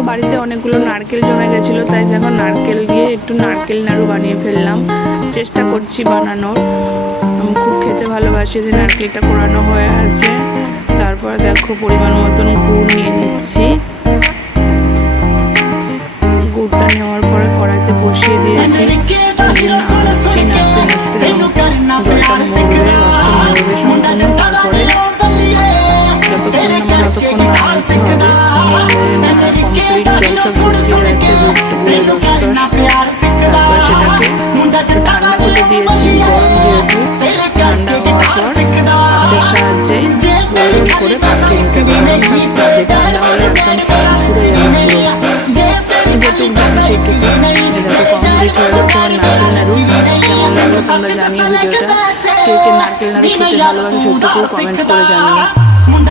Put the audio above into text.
দেখো বাড়িতে অনেকগুলো নারকেল জমে গেছিলো, তাই দেখো নারকেল দিয়ে একটু নারকেল নাড়ু বানিয়ে ফেললাম। চেষ্টা করছি বানানোর, আমি খুব খেতে ভালোবাসি। যে নারকেলটা কোরানো হয়ে আছে, তারপর দেখো পরিমাণ মতন গুড় নিয়ে নিচ্ছি। গুড়টা নেওয়ার পরে কড়াইতে বসিয়ে দিয়েছি, নাড়ছি নাড়তে নাড়তে জলটা মরবে, রসটা মরবে সম্পূর্ণ। তারপরে যতক্ষণ নাড়াতে হবে, কমপ্লিট জল সব শুকিয়ে যাচ্ছে, গুড়ের রস। তারপরে সেটাকে ঠান্ডা হতে দিয়েছি, গরম যেহেতু। ঠান্ডা হওয়ার পর হাতের সাহায্যে গোল গোল করে পাকিয়ে নিতে হবে, ঠান্ডা হলে একদম পুড়ে যাবে পুরো। যেটুকু জানি সেটুকু। দেখো কমপ্লিট হয়ে গেছে আমার নারকেল নাড়ু। কেমন লাগলো তোমরা জানিয়ে ভিডিওটা। কে কে নারকেল নাড়ু খেতে ভালোবাসে সেটুকু কমেন্ট করে জানিয়ে।